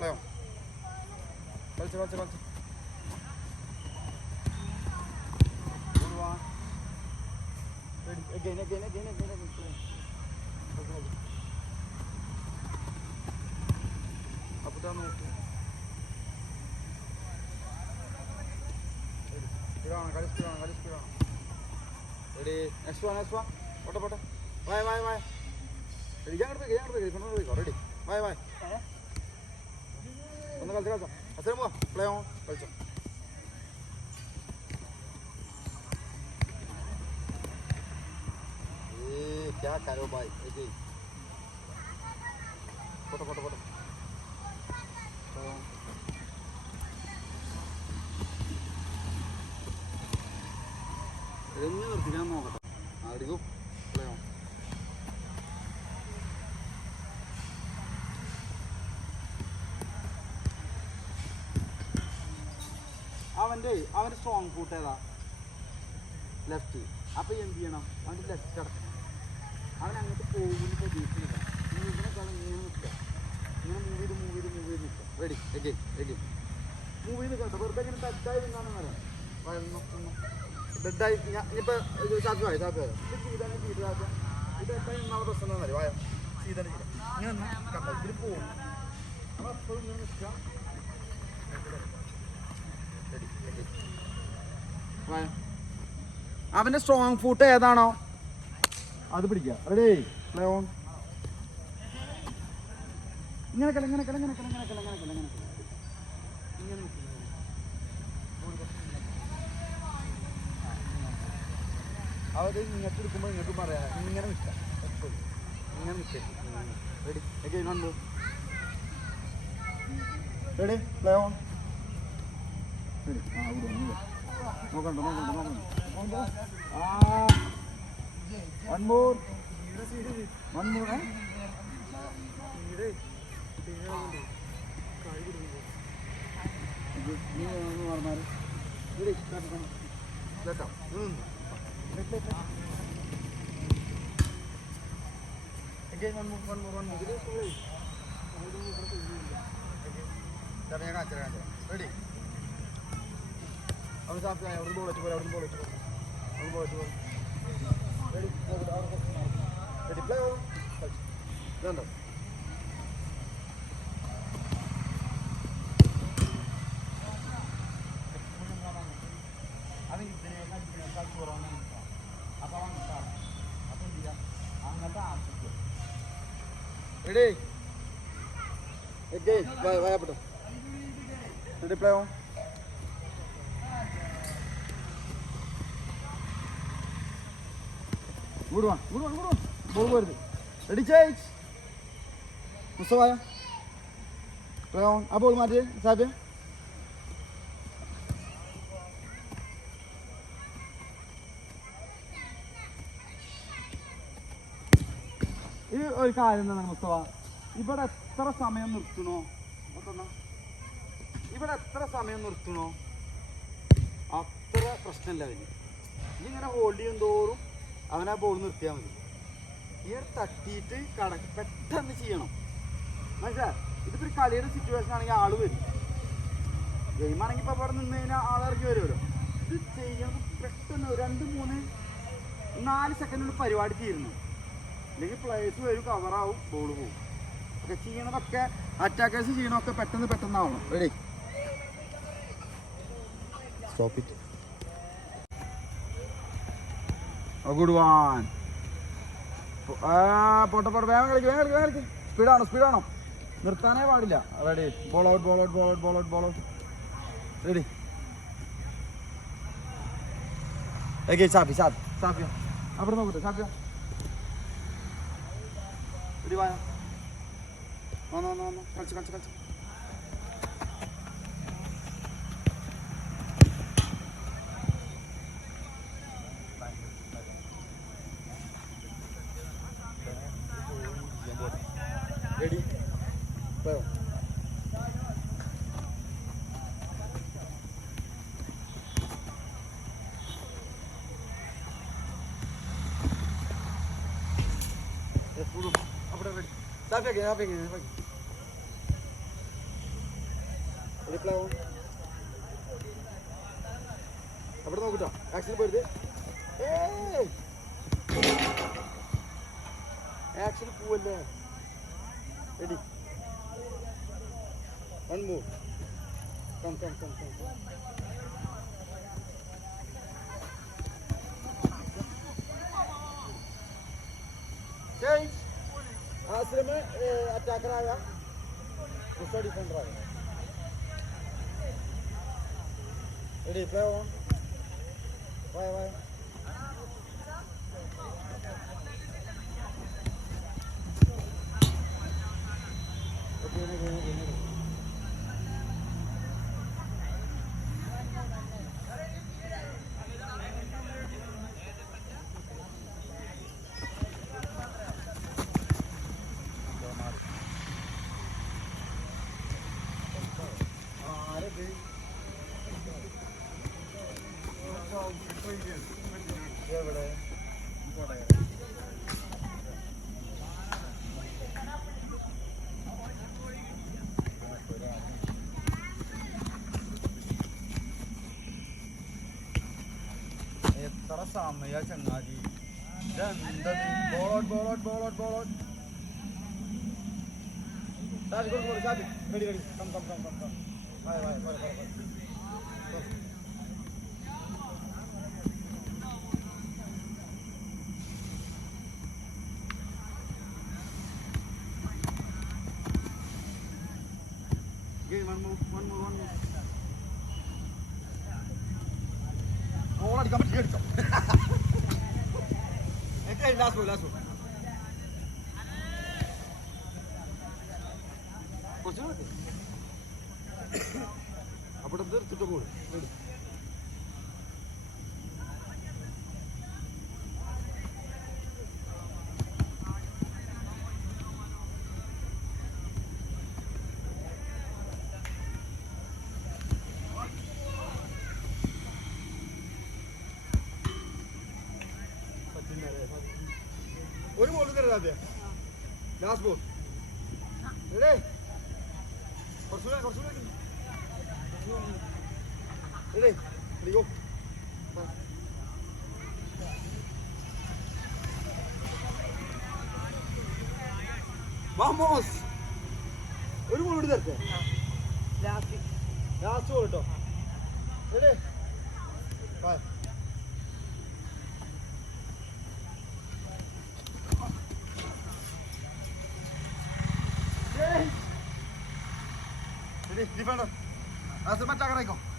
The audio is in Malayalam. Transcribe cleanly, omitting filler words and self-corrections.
Play on. കളിച്ച് കളിച്ച് കളിച്ച്. Ready. Again. Up down. Speed on. Ready. Next one. Pota. Bye. Ready. Jangan pergi. Ready. Bye. ഒന്ന് കളിച്ച്. അച്ഛൻ പോവാ. Play on. കളിച്ചോ. क्या करो भाई ऐसे फोटो ഇതെങ്ങനെ നിർത്തിക്കാൻ നോക്കട്ടെ. അടിക്കൂ. അവൻ്റെ സ്ട്രോങ് ഫൂട്ട് ഏതാ? ലെഫ്റ്റ്. അപ്പം എന്ത് ചെയ്യണം? അവൻ്റെ ലെഫ്റ്റ് കിടക്കണം. അവൻ അങ്ങോട്ട് പോകുന്ന പ്രതീക്ഷയില്ല. ഇതിനേക്കാൾ ഇങ്ങനെ നിൽക്കുക. ഇങ്ങനെ മൂവ് ചെയ്ത് നിൽക്കുക. റെഡി. എഗെയിൻ മൂവ് ചെയ്ത് കേട്ടോ. വെറുതെ ഇങ്ങനെ ഡെഡായി നിന്നാണെന്ന് പറയാം. ഡെഡായി ഇനിയിപ്പോൾ ചാപ്പായി ഇത് ചെയ്താൽ ഇത് ഡെഡായി നിന്നുള്ള പ്രശ്നം എന്താ പറയുക? വായ ചെയ്താൽ ഇങ്ങനെ കണ്ടോ ഇതിൽ പോകും. അപ്പോൾ എപ്പോഴും ഇങ്ങനെ നിൽക്കുക. വായ അവൻ്റെ സ്ട്രോങ് ഫൂട്ട് ഏതാണോ അത് പിടിക്കുക. റെഡി. Play on. ഇങ്ങനെ അവർ ഇങ്ങോട്ട് എടുക്കുമ്പോൾ ഇങ്ങോട്ട് പറയാം. ഇങ്ങനെ നിൽക്കാം. എപ്പോഴും ഇങ്ങനെ നിൽക്കുക. റെഡി. എഗെയിൻ ഉണ്ട്. റെഡി. Play on. റെഡി. നോക്കണ്ട. One more. Again, one more. Ready. Ready. Ready, play on. Done. Ready. Again, why up? Ready, play on. Good one. Ball worthy. Ready, change. Mustafa. Play on. Ball mate. Sabe? ഇത് ഒരു കാര്യം എന്താണ് മുസ്തഫ? ഇവിടെ എത്ര സമയം നിർത്തണോ അത്ര പ്രശ്നമില്ല അവന്. ഇങ്ങനെ ഹോൾഡ് ചെയ്യും തോറും അവനാ ബോൾ നിർത്തിയാൽ മതി. ഈ തട്ടിയിട്ട് പെട്ടെന്ന് ചെയ്യണം. മനസ്സിലായി? ഇതിപ്പോൾ ഒരു കളിയുടെ സിറ്റുവേഷൻ ആണെങ്കിൽ ആൾ വരും. ഗെയിമാണെങ്കിൽ ഇപ്പോൾ അവിടെ നിന്ന് കഴിഞ്ഞാൽ ആളിറങ്ങി വരുമല്ലോ. ഇത് ചെയ്യുന്നത് പെട്ടെന്ന് 2-3-4 സെക്കൻഡിൽ പരിപാടി തീരുന്നു. അല്ലെങ്കിൽ പ്ലേയേഴ്സ് വരും, കവറാവും, ബോൾ പോകും. ഒക്കെ ചെയ്യണതൊക്കെ അറ്റാക്കേഴ്സ് ചെയ്യണതൊക്കെ പെട്ടെന്നാവണം. Ready. Stop it. Good one. പോട്ടെ വേഗം കളിക്ക്. സ്പീഡാണോ? നിർത്താനേ പാടില്ല. റെഡി. Ball out. റെഡി. സാപ്പി അവിടെ നോക്കട്ടെ. സാപ്പിയ റെഡി. വായ കളിച്ച്. Ready? Play on. Yes, ready. Stop again. Reply on. അവിടെ നോക്കട്ടോ, ആക്സിൽ പോരുത്. ആക്സിൽ പോവല്ലേ. Ready, one move. Come come come come. आश्रम में अटैकर आया, दूसरा डिफेंडर आया. Ready, play on. वाई എത്ര സമയ ചങ്ങാതി. ഇതെന്തത്? ബോളോട്ട് ബോളോട്ട് ബോളോട്ട് ബോളോട്ട്. Ready ready. Come come come come come. വായ വായ വായ വായ. one more. ഓളടിക്കാൻ പറ്റില്ല, അടിക്കാം. ലാസ്റ്റ് ബോൾ കുറച്ച് അവിടെ എടുത്തിട്ട് ബോൾ. ഒരു ബോൾ തരാതെ. Last ball. കുറച്ചുകൂടെ ഗോ. വാമോസ്. ഒരു ബോൾ കൂടി തരട്ടെ. ലാസ്റ്റ് ബോൾ കേട്ടോ. Defender, hace más agarra.